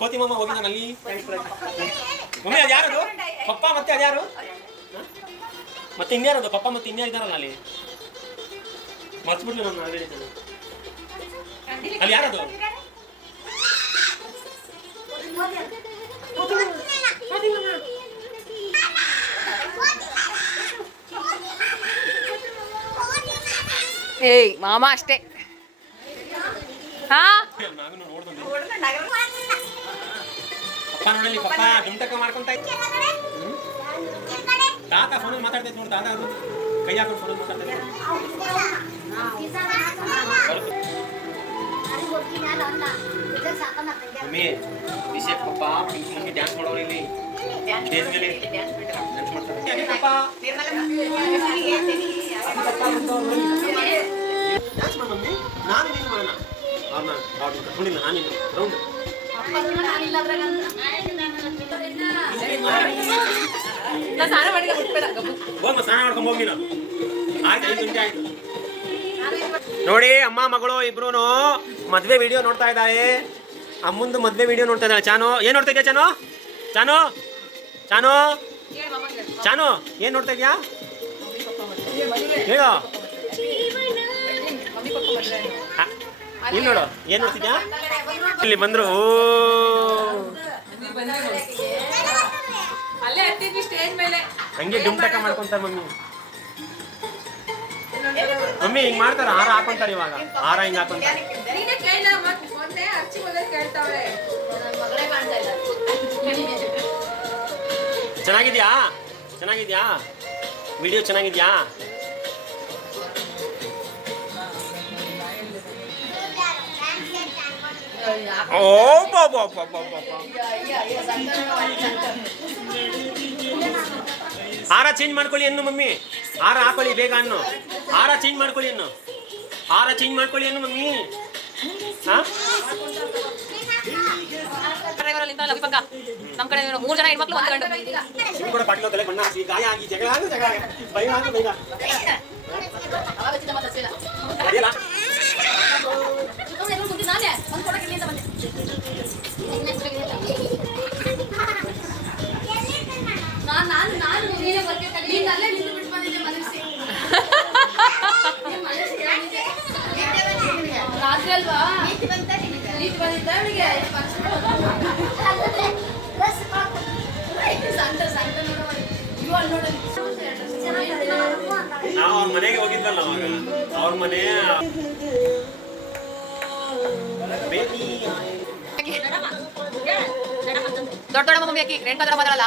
ಕೋತಿ ಮಾಮ ಹೋಗಿ ನಾನು ಅಲ್ಲಿ ಮಮ್ಮಿ ಅದು ಯಾರದು ಪಪ್ಪ ಮತ್ತೆ ಅದ್ಯಾರು ಮತ್ತೆ ಇನ್ಯಾರದು ಪಪ್ಪ ಮತ್ತೆ ಇನ್ಯಾರು ಇದ್ದಾರಲ್ಲ ಅಲ್ಲಿ ಮರ್ಸ್ಬಿಡ್ಲಿ ನಾನು ಅಲ್ಲಿ ಯಾರದು ಏಯ್ ಮಾಮ ಅಷ್ಟೇ ಹಾ ಪಪ್ಪ ನೋಡಲಿ ಪಪ್ಪ ದುಮ್ಟಕ ಮಾಡ್ಕೊಂತ ತಾತ ಫೋನಲ್ಲಿ ಮಾತಾಡ್ತೈತೆ ನೋಡಿ ತಾತ ಅದು ಕೈ ಹಾಕೊಂಡು ಫೋನಲ್ಲಿ ಮಾತಾಡ್ತೈತೆ ಮಮ್ಮಿ ವಿಷಯ ಪಪ್ಪ ಮಮ್ಮಿ ಡ್ಯಾನ್ಸ್ ಮಾಡೋರು ಇಲ್ಲಿ ಸ್ಟೇಜ್ ಮೇಲೆ ಡ್ಯಾನ್ಸ್ ಮಾಡ್ತಾರೆ ಪಪ್ಪ ಡ್ಯಾನ್ಸ್ ಮಾಡ ಮಮ್ಮಿ ನಾನು ನೀನು ಮಾಡೋಣ ಅವ್ರನ್ನ ಕಟ್ಕೊಂಡಿಲ್ಲ ನಾನಿಲ್ಲ ರೌಂಡ್ ಸ್ನಾನ ಮಾಡ್ಕೊಂಡ್ ಹೋಗಿ ನೀನು ಆಯ್ತು 5 ಗಂಟೆ ಆಯ್ತು ನೋಡಿ ಅಮ್ಮ ಮಗಳು ಇಬ್ರು ಮದ್ವೆ ವಿಡಿಯೋ ನೋಡ್ತಾ ಇದ್ದಾರೆ ಅಮ್ಮಂದು ಮದ್ವೆ ವಿಡಿಯೋ ನೋಡ್ತಾ ಇದ್ದಾಳೆ ಚಾನು ಏನ್ ನೋಡ್ತಾ ಇದೆಯಾ ಚಾನು ಚಾನು ಚಾನು ಚಾನು ಏನ್ ನೋಡ್ತಾ ಇದೆಯಾ ಹೇಳು ಇಲ್ಲಿ ನೋಡು ಏನ್ ನೋಡ್ತಿದ್ಯಾ ಇಲ್ಲಿ ಬಂದ್ರು ಹಂಗೆ ಡುಮ್ಟಕ ಮಾಡ್ಕೊಂತಾರೆ ಮಮ್ಮಿ ಮಮ್ಮಿ ಹಿಂಗ್ ಮಾಡ್ತಾರ ಹಾರ ಹಾಕೊಂತಾರ ಇವಾಗ ಹಾರ ಹಿಂಗ್ ಹಾಕೊಂತಾರೆ ಚೆನ್ನಾಗಿದ್ಯಾ ಚೆನ್ನಾಗಿದ್ಯಾ ವಿಡಿಯೋ ಚೆನ್ನಾಗಿದ್ಯಾ ಓ ಹಾರ ಚೇಂಜ್ ಮಾಡ್ಕೊಳ್ಳಿ ಅನ್ನು ಮಮ್ಮಿ ಹಾರ ಹಾಕೊಳ್ಳಿ ಬೇಗ ಅನ್ನು ಹಾರ ಚೇಂಜ್ ಮಾಡ್ಕೊಳ್ಳಿ ಅನ್ನು ಹಾರ ಚೇಂಜ್ ಮಾಡ್ಕೊಳ್ಳಿ ಅನ್ನು ಮಮ್ಮಿ ನಮ್ ಕಡೆ 3 ಜನ ಹೆಣ್ಮಕ್ಳು 1 ಗಂಡು ಕೂಡ ಪಾಟ್ಲೋ ತಲೆ ಬಣ್ಣ ಹಾಕಿ ಗಾಯ ಆಗಿ ಜಗಳ ಬೈಗ ರಾತ್ರಿ ಅಲ್ವಾ ನಾವು ಅವ್ರ ಮನೆಗೆ ಹೋಗಿದ್ವಲ್ಲ ಅವಾಗ ಅವ್ರ ಮನೆ ದೊಡ್ಡಮ್ಮ ಮಮ್ಮಿ ಅಕ್ಕಿ ರೇಣುಕಾ ದೊಡ್ಡಮ್ಮ ಅದರಲ್ಲ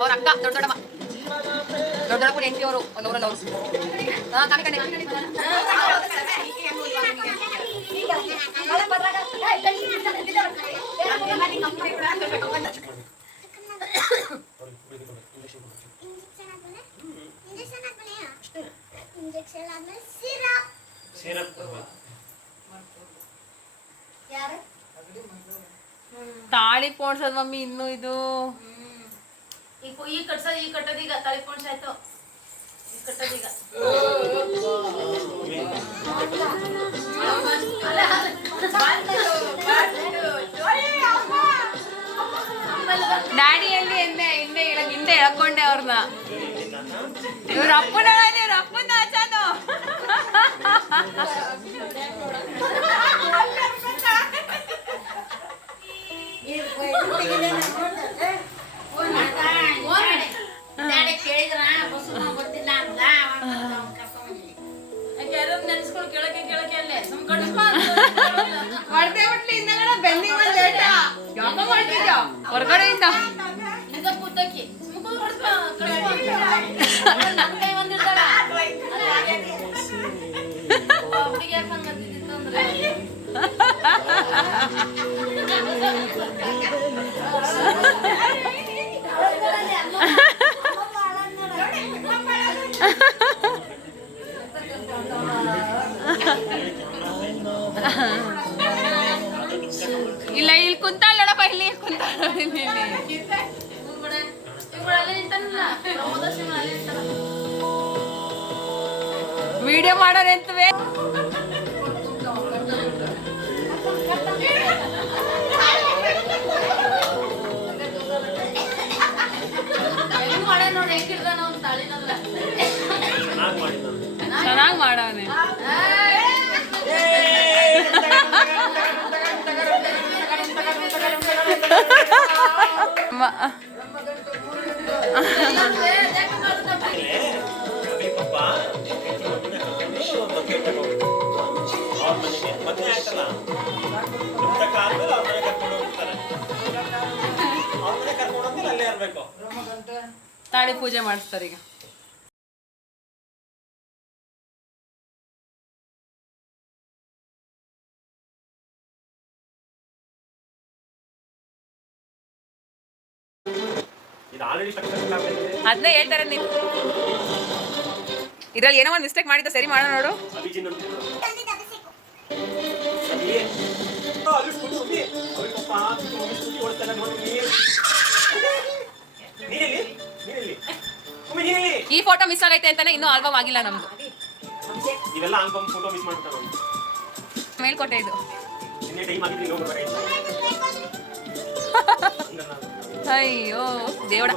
ಅವ್ರ ಅಕ್ಕ ದೊಡ್ಡಮ್ಮ ದೊಡ್ಡಪ್ಪನ ಹೆಂಡತಿ ಅವರು ನೂರನವರು ತಾಳಿ ಪೋಣ್ಸದ್ ಮಮ್ಮಿ ಇನ್ನು ಇದು ಈ ಕಟ್ಟೋದೀಗ ತಾಳಿ ಪೋಣ್ಸ ಆಯ್ತು ಈ ಕಟ್ಟೋದೀಗ ಡ್ಯಾಡಿಯಲ್ಲಿ ಹಿಂದೆ ಎಳ್ಕೊಂಡೆ ಅವ್ರನ್ನ ಇವ್ರ ಅಪ್ಪನ ಆಚಾನು ಕೇಳಿದ್ರ ಗೊತ್ತಿಲ್ಲ ಅಂತ ನೆನ್ಸ್ಕೊಂಡು ಕೇಳಕ್ಕೆ ಅಲ್ಲೇ ಹೊಡೆದೇ ಬಿಟ್ಲಿ ಹಿಂದಗಡೆ ಬೆನ್ನಿಗೆ ಬಂದ ಲೇಟ ಯಾಕ ಮಾಡ್ತಿದ್ಯಾ ಹೊರಗಡೆಯಿಂದ ಈಗ ಕೂತಕ್ಕಿ ನಮ್ಗೆ ಬಂದಿರ್ತಾಳ ಹುಡುಗಿ ಯಾಕೆ ಹಂಗ ಅಂತಿದ್ದಿತ್ತು ಅಂದ್ರೆ ಇಲ್ಲ ಇಲ್ಲಿ ಕುಂತಾಳ ನೋಡಪ್ಪ ಇಲ್ಲಿ ಕುಂತಾಳ ನೋಡಿ ಇಲ್ಲಿ ವಿಡಿಯೋ ಮಾಡೋಣ ಅಂತವೇ ನೋಡಿ ಹೆಂಗಿರ್ತಾನ ಅವ್ನು ತಾಳಿನಲ್ಲ ಚೆನ್ನಾಗಿ ಮಾಡವನೆ ತಾಳಿ ಪೂಜೆ ಮಾಡಿಸ್ತಾರೆ ಈಗ ಅದನ್ನೇ ಹೇಳ್ತಾರೆ ನೀವು ಇದ್ರಲ್ಲಿ ಏನೋ ಒಂದು ಮಿಸ್ಟೇಕ್ ಮಾಡಿದ್ದ ಸರಿ ಮಾಡೋಣ ನೋಡು ಈ ಫೋಟೋ ಮಿಸ್ ಆಗೈತೆ ಅಂತಾನೆ ಇನ್ನೂ ಆಲ್ಬಮ್ ಆಗಿಲ್ಲ ನಮ್ದು ಇವೆಲ್ಲ ಆಲ್ಬಮ್ ಫೋಟೋ ಮಿಸ್ ಮಾಡ್ಬಿಟ್ಟಾರ ಮೇಲ್ಕೋಟೆ ಇದು ನಿನ್ನೆ ಟೈಮ್ ಆಗಿದ್ರೆ ಹೋಗ್ಬಾರೆ ಅಯ್ಯೋ ದೇವಡ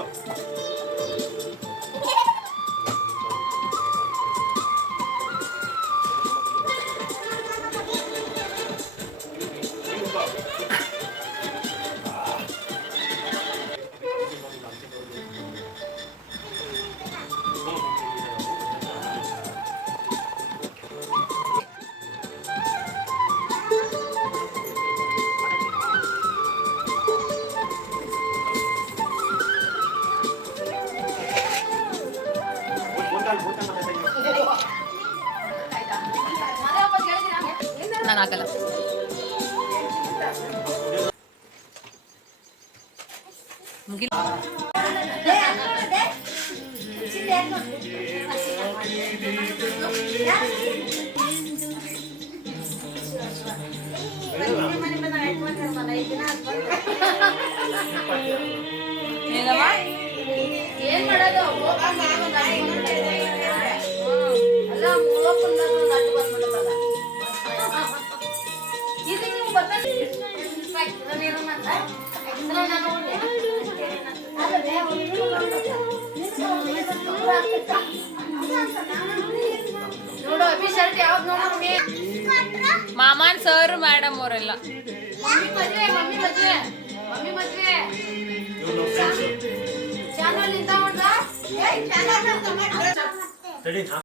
ನಾನು ಹಾಕಲ್ಲ ಮುಗಿಲ್ಲ ಏನಮ್ಮ ಏನ್ ಮಾಡೋದು ಅಲ್ಲ ಮೂಲಪ್ಪನ ನಟ್ಟು ಬಂದ್ಬಿಡದ ಇದು ನೀವು ಬರ್ತಾರೆ ನೋಡು ಅಭಿಷೇಕ್ ಯಾವ್ದು ನೋಡ್ರಿ ಮಾಮನ್ ಸರ್ ಮೇಡಮ್ ಅವರೆಲ್ಲ ಮಮ್ಮಿ ಮದ್ವೆ ಚಾನಲ್ ಇಂತ ನೋಡ್ದ